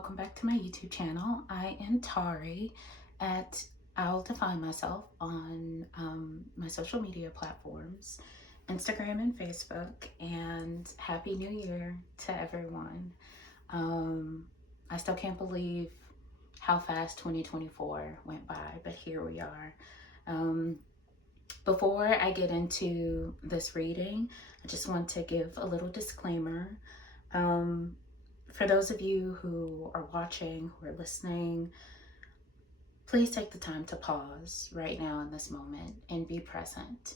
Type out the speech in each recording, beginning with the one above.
welcome back to my YouTube channel. I am Tari at I'll define myself on my social media platforms, Instagram and Facebook, and Happy New Year to everyone. I still can't believe how fast 2024 went by, but here we are. Before I get into this reading, I just want to give a little disclaimer. For those of you who are watching, who are listening, please take the time to pause right now in this moment and be present.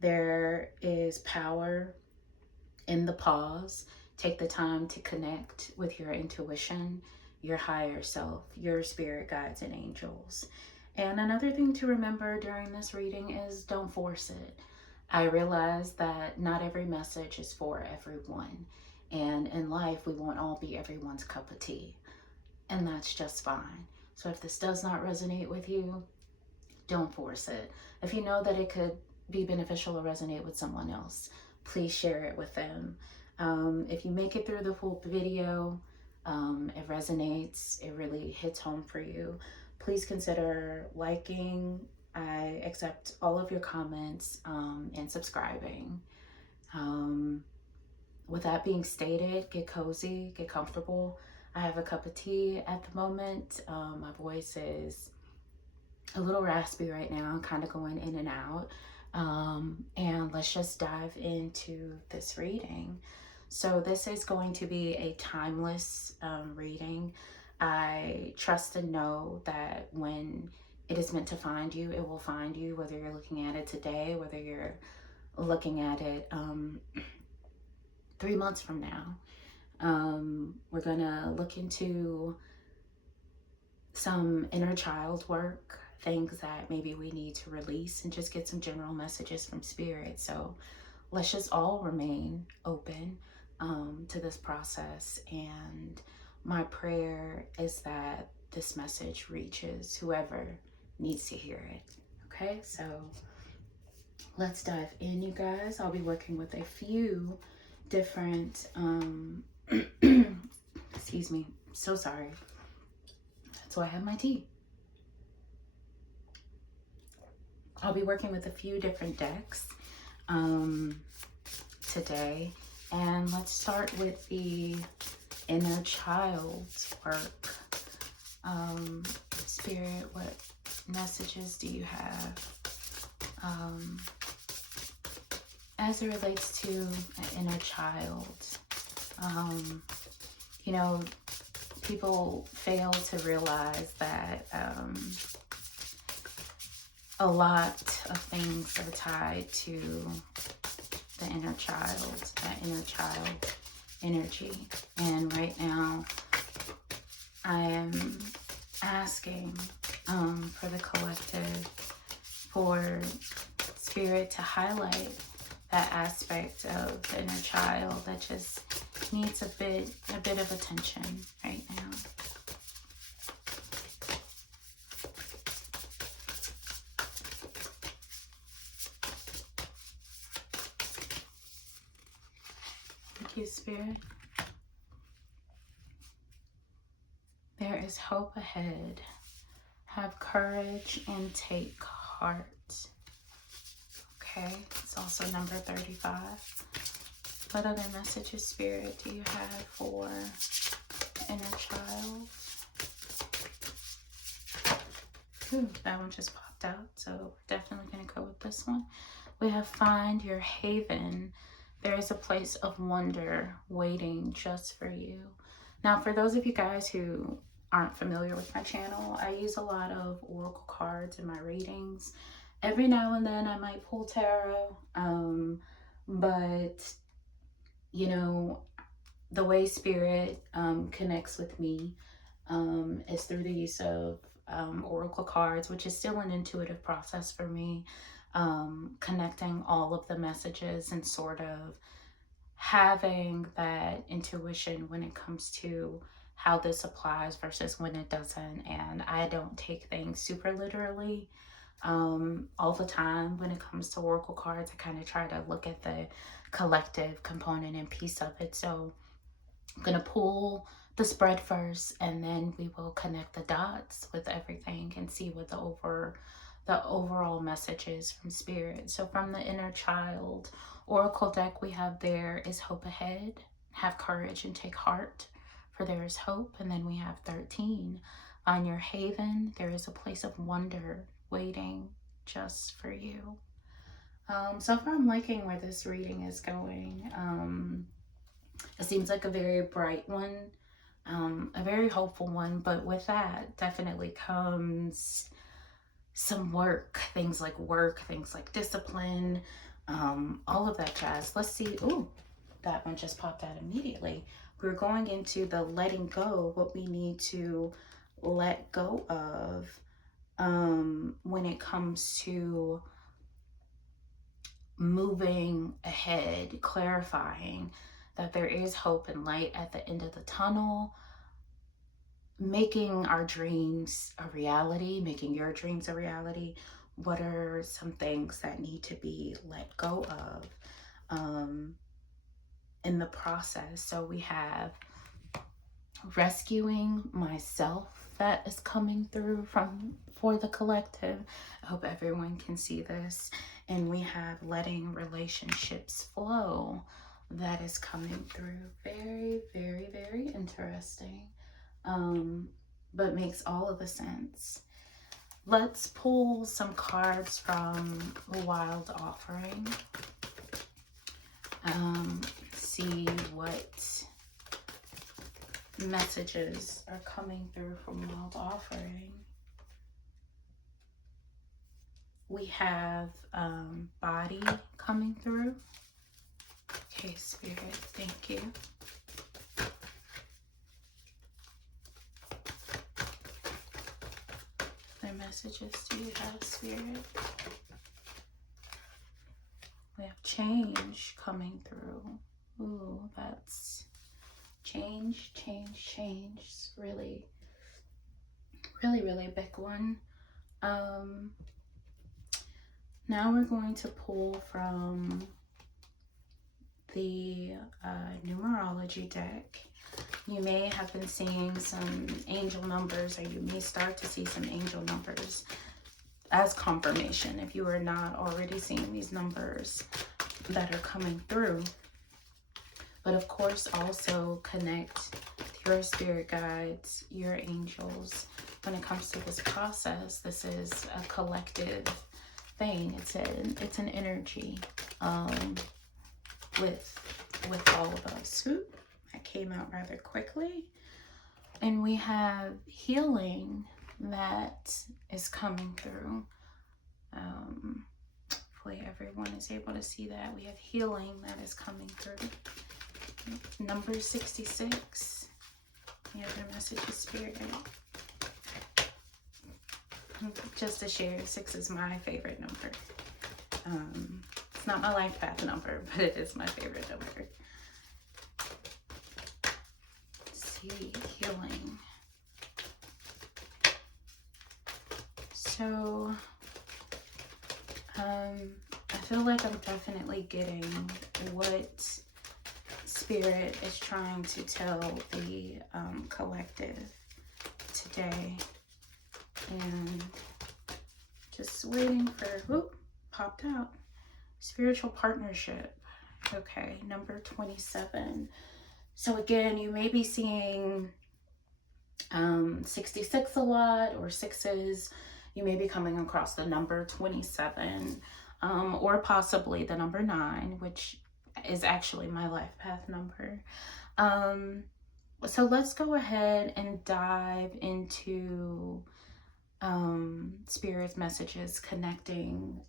There is power in the pause. Take the time to connect with your intuition, your higher self, your spirit guides and angels. And another thing to remember during this reading is don't force it. I realize that not every message is for everyone. And in life, we won't all be everyone's cup of tea. And that's just fine. So if this does not resonate with you, don't force it. If you know that it could be beneficial or resonate with someone else, please share it with them. If you make it through the full video, it resonates, it really hits home for you, please consider liking. I accept all of your comments and subscribing. With that being stated, get cozy, get comfortable. I have a cup of tea at the moment. My voice is a little raspy right now, kind of going in and out. And let's just dive into this reading. So this is going to be a timeless reading. I trust and know that when it is meant to find you, it will find you, whether you're looking at it today, whether you're looking at it 3 months from now. We're gonna look into some inner child work, things that maybe we need to release, and just get some general messages from spirit. So let's just all remain open to this process. And my prayer is that this message reaches whoever needs to hear it. Okay, so let's dive in, you guys. I'll be working with a few different excuse me, so sorry, that's why I have my tea. I'll be working with a few different decks today, and let's start with the inner child's work. Spirit, what messages do you have as it relates to an inner child? You know, people fail to realize that a lot of things are tied to the inner child, that inner child energy. And right now, I am asking for the collective, for spirit to highlight that aspect of the inner child that just needs a bit of attention right now. Thank you, Spirit. There is hope ahead. Have courage and take heart. Okay, it's also number 35. What other messages, Spirit, do you have for inner child? Ooh, that one just popped out, so we're definitely going to go with this one. We have find your haven. There is a place of wonder waiting just for you. Now, for those of you guys who aren't familiar with my channel, I use a lot of oracle cards in my readings. Every now and then I might pull tarot, but you know, the way spirit connects with me is through the use of oracle cards, which is still an intuitive process for me, connecting all of the messages and sort of having that intuition when it comes to how this applies versus when it doesn't. And I don't take things super literally all the time when it comes to oracle cards. I kind of try to look at the collective component and piece of it. So I'm going to pull the spread first, and then we will connect the dots with everything and see what the overall message is from spirit. So from the inner child oracle deck we have there is hope ahead, have courage and take heart, for there is hope. And then we have 13, find your haven, there is a place of wonder waiting just for you. So far I'm liking where this reading is going. It seems like a very bright one, a very hopeful one, but with that definitely comes some work, things like discipline, all of that jazz. Let's see. Ooh, that one just popped out immediately. We're going into the letting go, what we need to let go of when it comes to moving ahead, clarifying that there is hope and light at the end of the tunnel, making our dreams a reality, making your dreams a reality. What are some things that need to be let go of in the process? So we have rescuing myself that is coming through for the collective. I hope everyone can see this. And we have letting relationships flow that is coming through. Very, very, very interesting. But makes all of the sense. Let's pull some cards from Wild Offering. See what messages are coming through from Wild Offering. We have body coming through. Okay, Spirit, thank you. What messages do you have, Spirit? We have change coming through. Ooh, that's change. Really, really, really big one. Now we're going to pull from the numerology deck. You may have been seeing some angel numbers, or you may start to see some angel numbers as confirmation if you are not already seeing these numbers that are coming through. But of course, also connect with your spirit guides, your angels. When it comes to this process, this is a collective thing. It's an energy with all of us. Ooh, that came out rather quickly. And we have healing that is coming through. Hopefully everyone is able to see that. We have healing that is coming through. Number 66. The other message is Spirit. Just to share, 6 is my favorite number. It's not my life path number, but it is my favorite number. Let's see, healing. So, I feel like I'm definitely getting what Spirit is trying to tell the collective today. And just waiting for, whoop, popped out. Spiritual partnership. Okay, number 27. So again, you may be seeing 66 a lot, or 6s. You may be coming across the number 27, or possibly the number 9, which is actually my life path number. So let's go ahead and dive into Spirit's messages, connecting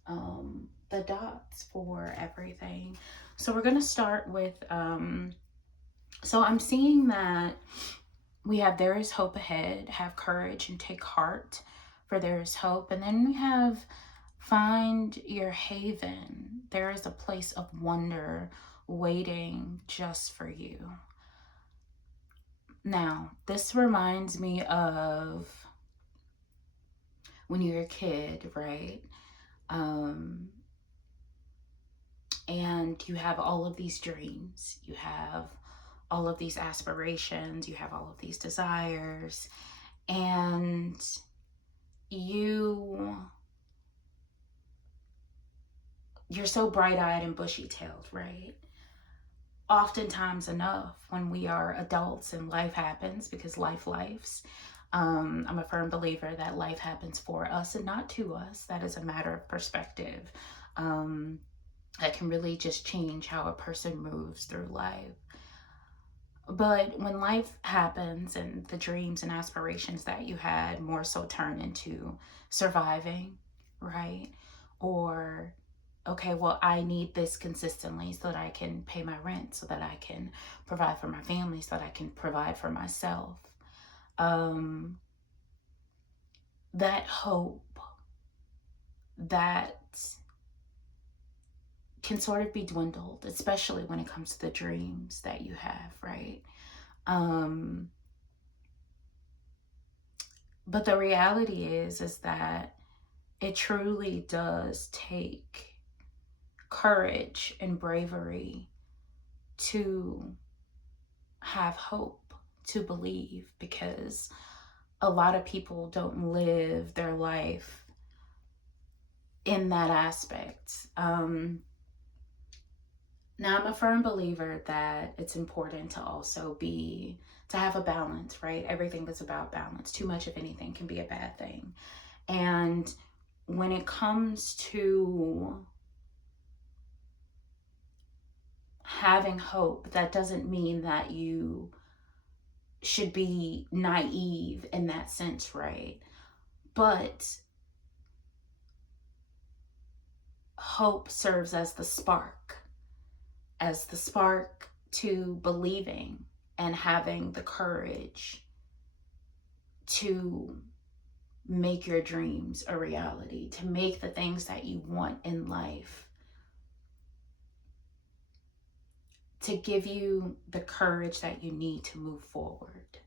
the dots for everything. So we're going to start with, so I'm seeing that we have there is hope ahead, have courage and take heart, for there is hope. And then we have find your haven, there is a place of wonder waiting just for you. Now, this reminds me of when you're a kid, right? And you have all of these dreams. You have all of these aspirations, you have all of these desires, and you're so bright-eyed and bushy-tailed, right? Oftentimes enough, when we are adults and life happens, because lives, I'm a firm believer that life happens for us and not to us. That is a matter of perspective. That can really just change how a person moves through life. But when life happens and the dreams and aspirations that you had more so turn into surviving, right? Or, okay, well, I need this consistently so that I can pay my rent, so that I can provide for my family, so that I can provide for myself. That hope, that can sort of be dwindled, especially when it comes to the dreams that you have, right? But the reality is that it truly does take courage and bravery to have hope, to believe, because a lot of people don't live their life in that aspect. Now, I'm a firm believer that it's important to also to have a balance, right? Everything is about balance. Too much of anything can be a bad thing. And when it comes to having hope, that doesn't mean that you should be naive in that sense, right? But hope serves as the spark to believing and having the courage to make your dreams a reality, to make the things that you want in life, to give you the courage that you need to move forward.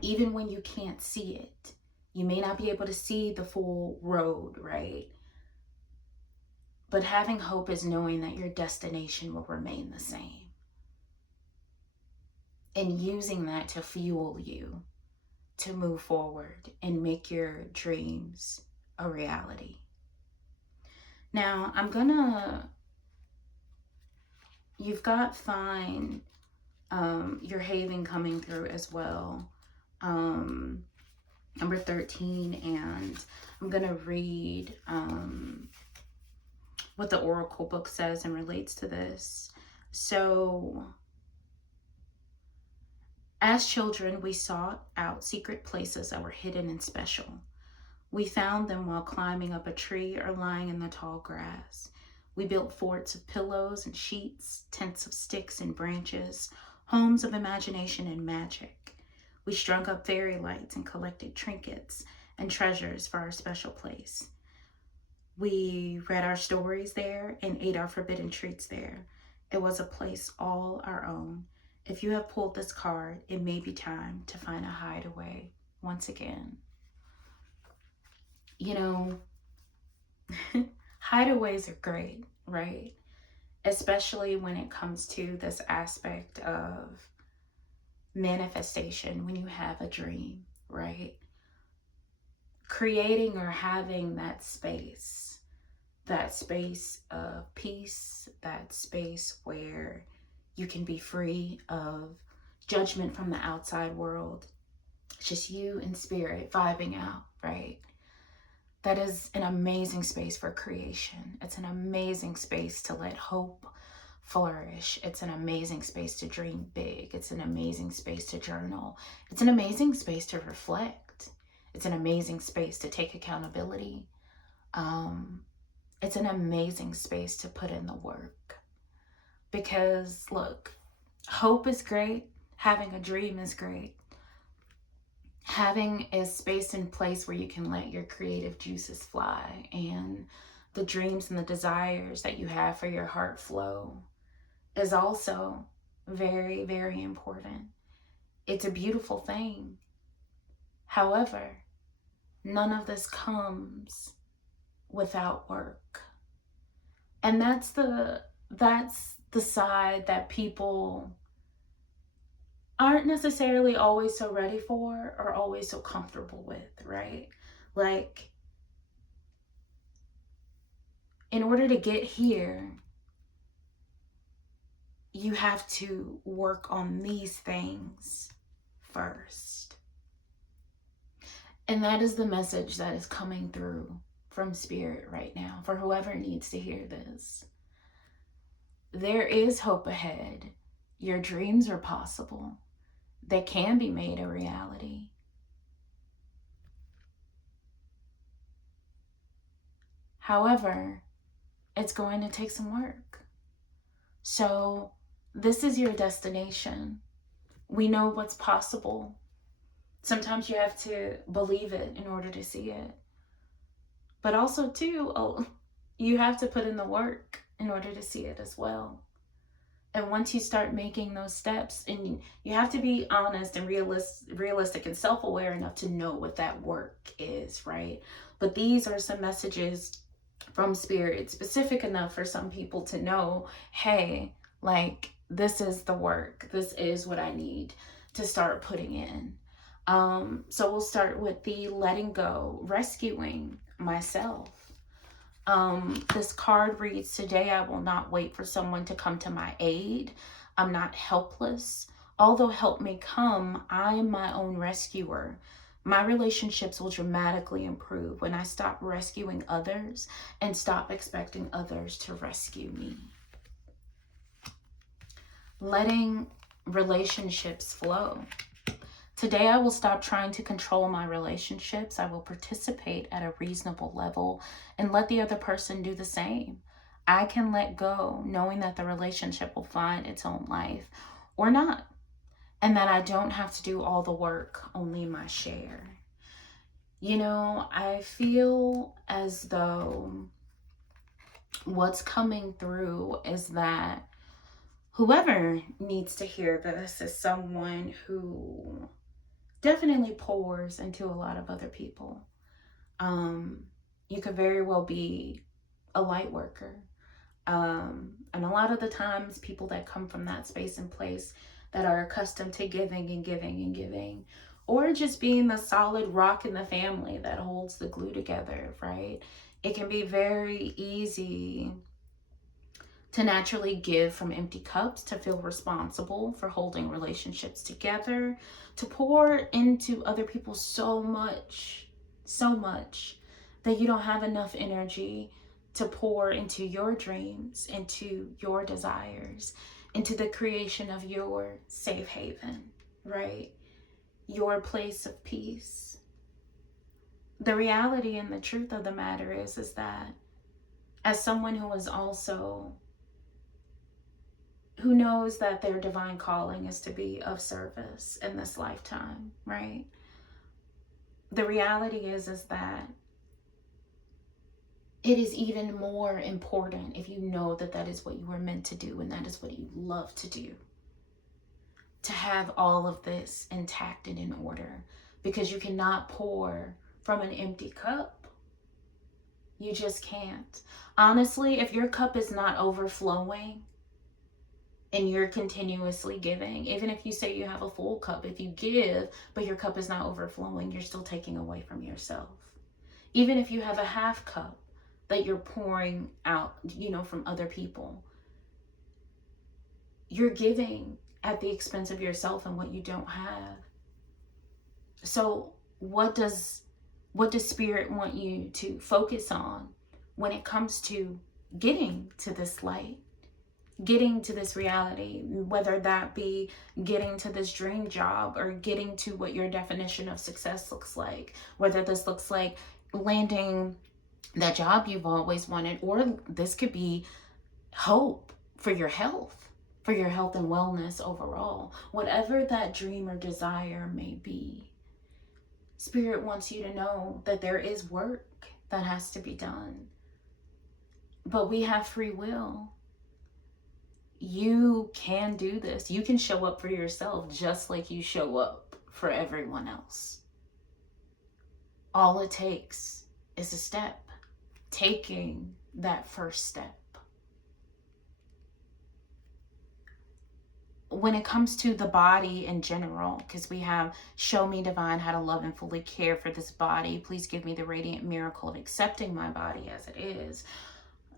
Even when you can't see it, you may not be able to see the full road, right? But having hope is knowing that your destination will remain the same. And using that to fuel you to move forward and make your dreams a reality. Now, you've got Find Your Haven coming through as well. Number 13, and I'm going to read what the Oracle book says and relates to this. So, as children, we sought out secret places that were hidden and special. We found them while climbing up a tree or lying in the tall grass. We built forts of pillows and sheets, tents of sticks and branches, homes of imagination and magic. We strung up fairy lights and collected trinkets and treasures for our special place. We read our stories there and ate our forbidden treats there. It was a place all our own. If you have pulled this card, it may be time to find a hideaway once again. You know, hideaways are great, right? Especially when it comes to this aspect of manifestation, when you have a dream, right? Creating or having that space of peace, that space where you can be free of judgment from the outside world. It's just you and spirit vibing out, right? That is an amazing space for creation. It's an amazing space to let hope flourish. It's an amazing space to dream big. It's an amazing space to journal. It's an amazing space to reflect. It's an amazing space to take accountability. It's an amazing space to put in the work. Because look, hope is great. Having a dream is great. Having a space and place where you can let your creative juices fly and the dreams and the desires that you have for your heart flow is also very, very important. It's a beautiful thing. However, none of this comes without work. And that's the side that people aren't necessarily always so ready for or always so comfortable with, right? Like, in order to get here, you have to work on these things first. And that is the message that is coming through from Spirit right now for whoever needs to hear this. There is hope ahead. Your dreams are possible. They can be made a reality. However, it's going to take some work. So this is your destination. We know what's possible. Sometimes you have to believe it in order to see it. But also, too, you have to put in the work in order to see it as well. And once you start making those steps, and you have to be honest and realistic and self-aware enough to know what that work is, right? But these are some messages from Spirit, specific enough for some people to know, hey, like, this is the work. This is what I need to start putting in. So we'll start with the letting go, rescuing myself. This card reads, today I will not wait for someone to come to my aid. I'm not helpless. Although help may come, I am my own rescuer. My relationships will dramatically improve when I stop rescuing others and stop expecting others to rescue me. Letting relationships flow. Today, I will stop trying to control my relationships. I will participate at a reasonable level and let the other person do the same. I can let go, knowing that the relationship will find its own life or not, and that I don't have to do all the work, only my share. You know, I feel as though what's coming through is that whoever needs to hear this is someone who definitely pours into a lot of other people. You could very well be a light worker. And a lot of the times people that come from that space and place that are accustomed to giving and giving and giving, or just being the solid rock in the family that holds the glue together, right? It can be very easy to naturally give from empty cups, to feel responsible for holding relationships together, to pour into other people so much that you don't have enough energy to pour into your dreams, into your desires, into the creation of your safe haven, right? Your place of peace. The reality and the truth of the matter is that as someone who knows that their divine calling is to be of service in this lifetime, right? The reality is that it is even more important if you know that that is what you were meant to do and that is what you love to do, to have all of this intact and in order, because you cannot pour from an empty cup. You just can't. Honestly, if your cup is not overflowing, and you're continuously giving, even if you say you have a full cup, if you give, but your cup is not overflowing, you're still taking away from yourself. Even if you have a half cup that you're pouring out, from other people, you're giving at the expense of yourself and what you don't have. So what does Spirit want you to focus on when it comes to getting to this light? Getting to this reality, whether that be getting to this dream job or getting to what your definition of success looks like, whether this looks like landing that job you've always wanted, or this could be hope for your health and wellness overall. Whatever that dream or desire may be, Spirit wants you to know that there is work that has to be done, but we have free will. You can do this. You can show up for yourself just like you show up for everyone else. All it takes is a step, taking that first step. when it comes to the body in general, because we have show me divine how to love and fully care for this body. Please give me the radiant miracle of accepting my body as it is.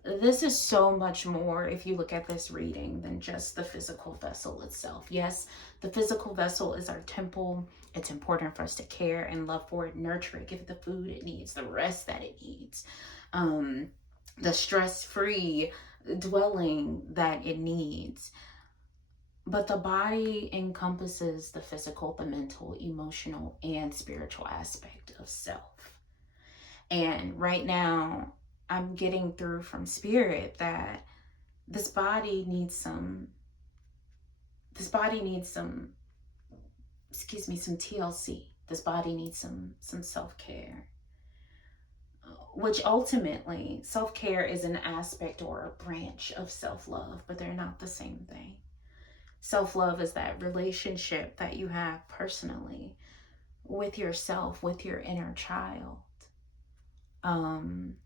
This is so much more, if you look at this reading, than just the physical vessel itself. Yes, the physical vessel is our temple. It's important for us to care and love for it, nurture it, give it the food it needs, the rest that it needs, the stress-free dwelling that it needs. But the body encompasses the physical, the mental, emotional, and spiritual aspect of self. And right now, I'm getting through from spirit that this body needs some some TLC. This body needs some self-care. Which ultimately, self-care is an aspect or a branch of self-love, but they're not the same thing. Self-love is that relationship that you have personally with yourself, with your inner child. And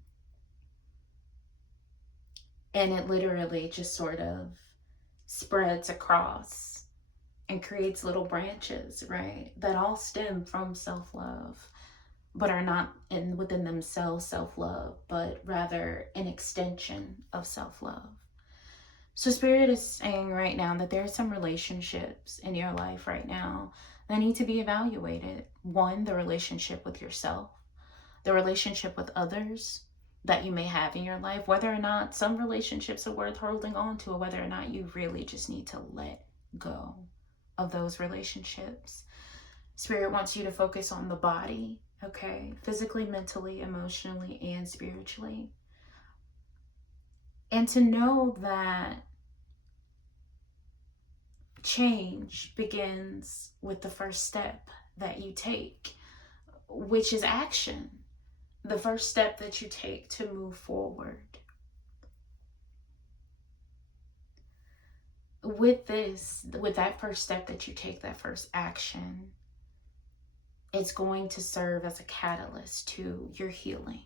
it literally just sort of spreads across and creates little branches, right? That all stem from self-love, but are not within themselves self-love, but rather an extension of self-love. So Spirit is saying right now that there are some relationships in your life right now that need to be evaluated. One, the relationship with yourself, the relationship with others that you may have in your life, whether or not some relationships are worth holding on to, or whether or not you really just need to let go of those relationships. Spirit wants you to focus on the body, okay? Physically, mentally, emotionally, and spiritually. And to know that change begins with the first step that you take, which is action. The first step that you take to move forward. With that first step that you take, that first action, it's going to serve as a catalyst to your healing.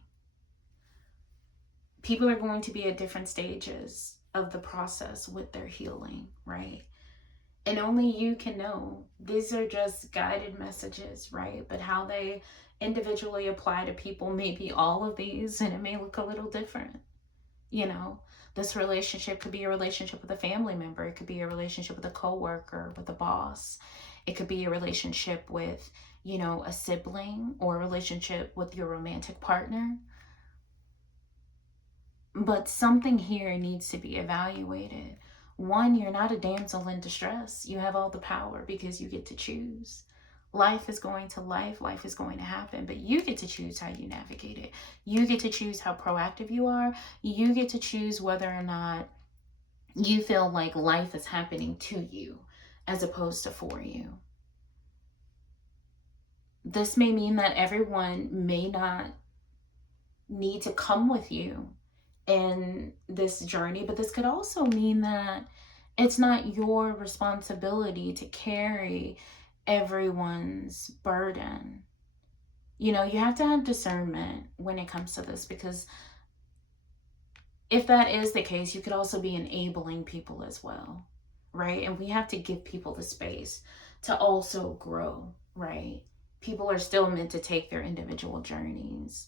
People are going to be at different stages of the process with their healing, right? And only you can know. These are just guided messages, right? But how they individually apply to people may be all of these, and it may look a little different. You know, this relationship could be a relationship with a family member. It could be a relationship with a coworker, with a boss. It could be a relationship with, you know, a sibling, or a relationship with your romantic partner. But something here needs to be evaluated. One, you're not a damsel in distress. You have all the power because you get to choose. Life is going to life. Life is going to happen. But you get to choose how you navigate it. You get to choose how proactive you are. You get to choose whether or not you feel like life is happening to you as opposed to for you. This may mean that everyone may not need to come with you in this journey, but this could also mean that it's not your responsibility to carry everyone's burden. You know, you have to have discernment when it comes to this, because if that is the case, you could also be enabling people as well, right? And we have to give people the space to also grow, right? People are still meant to take their individual journeys.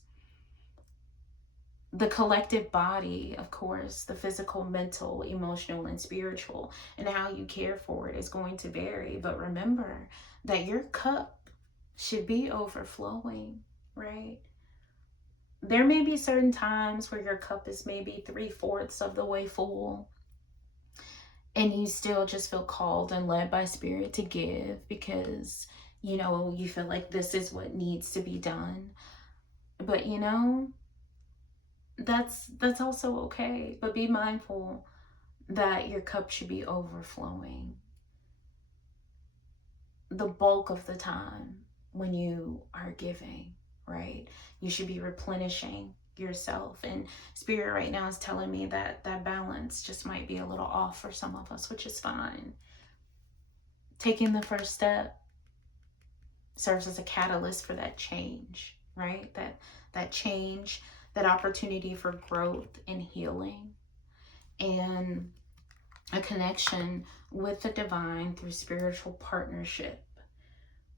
The collective body, of course, the physical, mental, emotional, and spiritual, and how you care for it is going to vary. But remember that your cup should be overflowing, right? There may be certain times where your cup is maybe 3/4 of the way full, and you still just feel called and led by Spirit to give because, you know, you feel like this is what needs to be done. But, you know, that's also okay. But be mindful that your cup should be overflowing the bulk of the time when you are giving, right? You should be replenishing yourself. And Spirit right now is telling me that that balance just might be a little off for some of us, which is fine. Taking the first step serves as a catalyst for that change, right? That change, that opportunity for growth and healing. And a connection with the divine through spiritual partnership,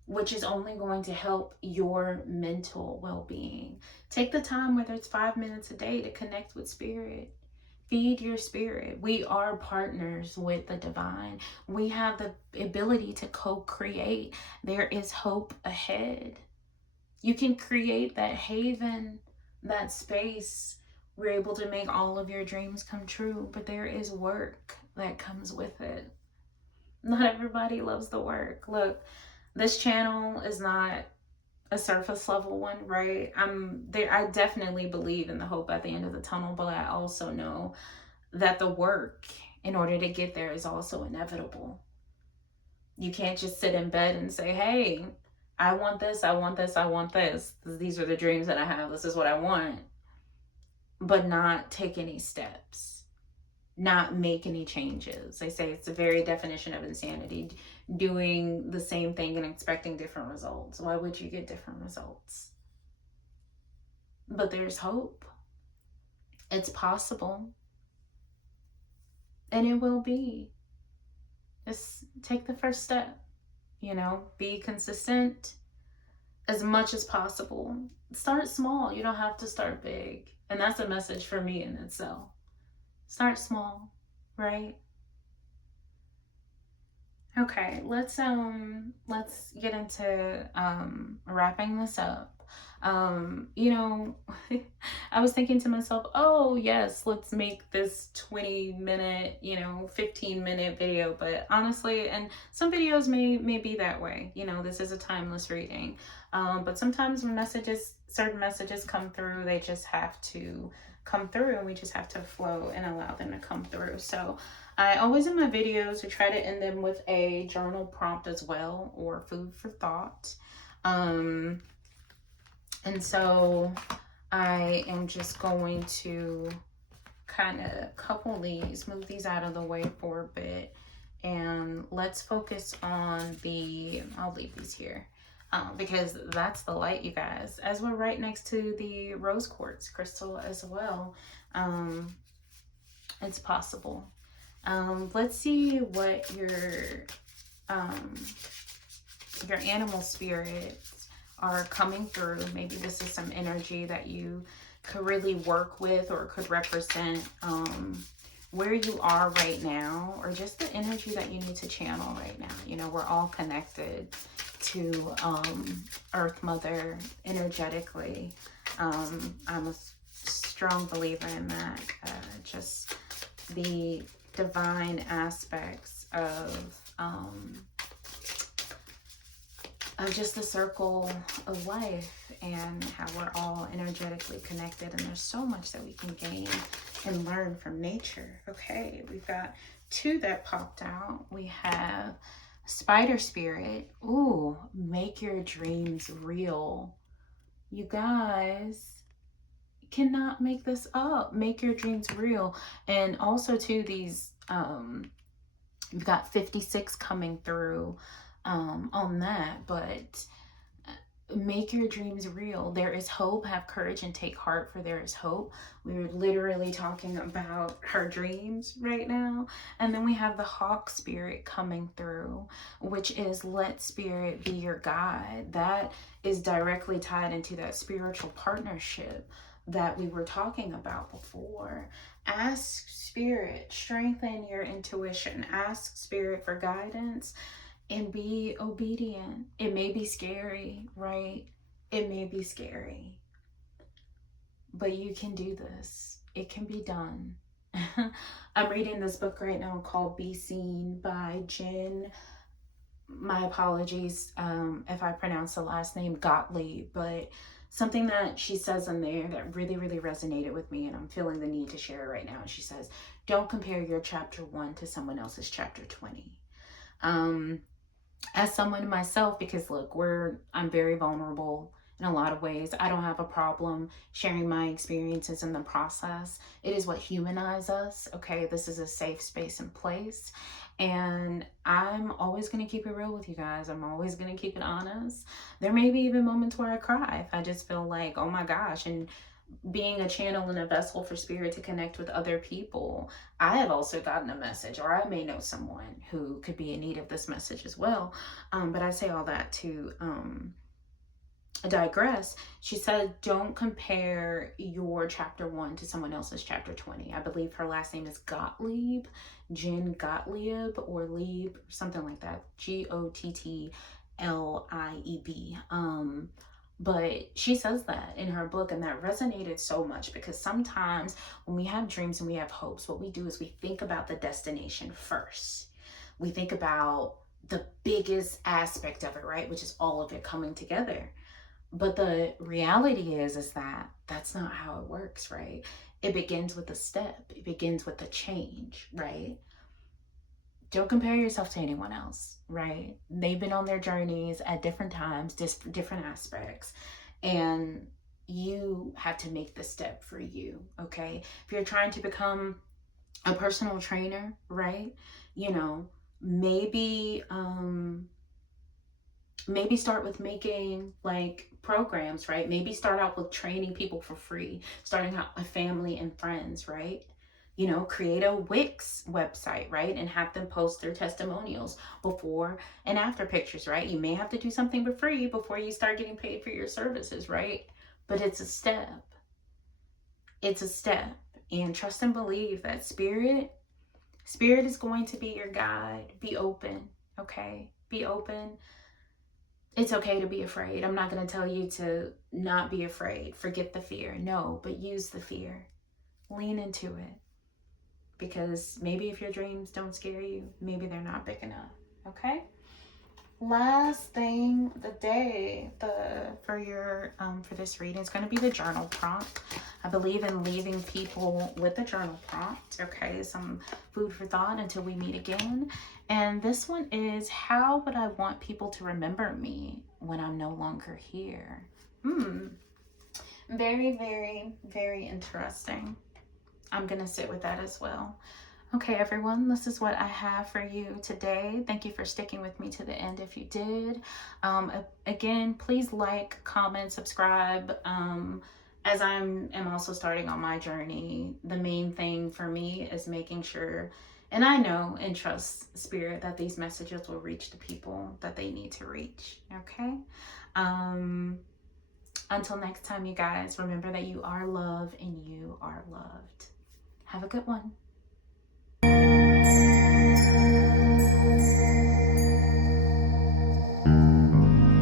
which is only going to help your mental well-being. Take the time, whether it's 5 minutes a day, to connect with spirit. Feed your spirit. We are partners with the divine. We have the ability to co-create. There is hope ahead. You can create that haven, that space. We're able to make all of your dreams come true, but there is work that comes with it. Not everybody loves the work. Look, this channel is not a surface level one, right? I definitely believe in the hope at the end of the tunnel, but I also know that the work in order to get there is also inevitable. You can't just sit in bed and say, hey, I want this, I want this, I want this. These are the dreams that I have. This is what I want. But not take any steps, not make any changes. They say it's the very definition of insanity, doing the same thing and expecting different results. Why would you get different results? But there's hope. It's possible. And it will be. Just take the first step. Be consistent as much as possible. Start small. You don't have to start big. And that's a message for me in itself. Start small, right? Okay, let's get into wrapping this up. I was thinking to myself, oh yes, let's make this 20-minute, 15-minute video. But honestly, and some videos may be that way. This is a timeless reading. But sometimes when certain messages come through, they just have to come through, and we just have to flow and allow them to come through. So I always, in my videos, I try to end them with a journal prompt as well, or food for thought. And so I am just going to kind of couple these, move these out of the way for a bit, and let's focus on I'll leave these here. Because that's the light, you guys, as we're right next to the rose quartz crystal as well. It's possible. Let's see what your animal spirits are coming through. Maybe this is some energy that you could really work with, or could represent where you are right now, or just the energy that you need to channel right now. We're all connected to Earth Mother energetically. I'm a strong believer in that. Just the divine aspects of just the circle of life, and how we're all energetically connected, and there's so much that we can gain and learn from nature. Okay, we've got two that popped out. We have Spider Spirit. Ooh, make your dreams real. You guys cannot make this up. Make your dreams real. And also too, these you've got 56 coming through on that, but make your dreams real. There is hope. Have courage and take heart, for there is hope. We're literally talking about her dreams right now. And then we have the Hawk Spirit coming through, which is let spirit be your guide. That is directly tied into that spiritual partnership that we were talking about before. Ask spirit, strengthen your intuition. Ask spirit for guidance and be obedient. It may be scary, right? It may be scary, but you can do this. It can be done. I'm reading this book right now called Be Seen by Jen. My apologies if I pronounce the last name Gottlieb, but something that she says in there that really, really resonated with me, and I'm feeling the need to share it right now. She says, don't compare your chapter 1 to someone else's chapter 20. As someone myself, because look, I'm very vulnerable in a lot of ways. I don't have a problem sharing my experiences in the process. It is what humanizes us. Okay, this is a safe space and place, and I'm always going to keep it real with you guys. I'm always going to keep it honest. There may be even moments where I cry if I just feel like, oh my gosh, being a channel and a vessel for spirit to connect with other people, I have also gotten a message, or I may know someone who could be in need of this message as well. But I say all that to digress. She said, don't compare your chapter 1 to someone else's chapter 20. I believe her last name is Gottlieb, Jen Gottlieb, or Lieb, something like that. Gottlieb. But she says that in her book, and that resonated so much, because sometimes when we have dreams and we have hopes, what we do is we think about the destination first. We think about the biggest aspect of it, right? Which is all of it coming together. But the reality is that that's not how it works, right? It begins with a step. It begins with a change, right? Don't compare yourself to anyone else, right? They've been on their journeys at different times, different aspects, and you have to make the step for you, okay? If you're trying to become a personal trainer, right? You know, maybe start with making like programs, right? Maybe start out with training people for free, starting out with family and friends, right? You know, create a Wix website, right? And have them post their testimonials, before and after pictures, right? You may have to do something for free before you start getting paid for your services, right? But it's a step. It's a step. And trust and believe that spirit is going to be your guide. Be open, okay? Be open. It's okay to be afraid. I'm not going to tell you to not be afraid. Forget the fear. No, but use the fear. Lean into it. Because maybe if your dreams don't scare you, maybe they're not big enough. Okay? Last thing the day for this reading is going to be the journal prompt. I believe in leaving people with the journal prompt. Okay, some food for thought until we meet again. And this one is, how would I want people to remember me when I'm no longer here? Very, very, very interesting. I'm gonna sit with that as well. Okay, everyone, this is what I have for you today. Thank you for sticking with me to the end if you did. Again, please like, comment, subscribe. As I'm also starting on my journey, the main thing for me is making sure, and I know and trust spirit, that these messages will reach the people that they need to reach, okay? Until next time, you guys, remember that you are loved and you are loved. Have a good one.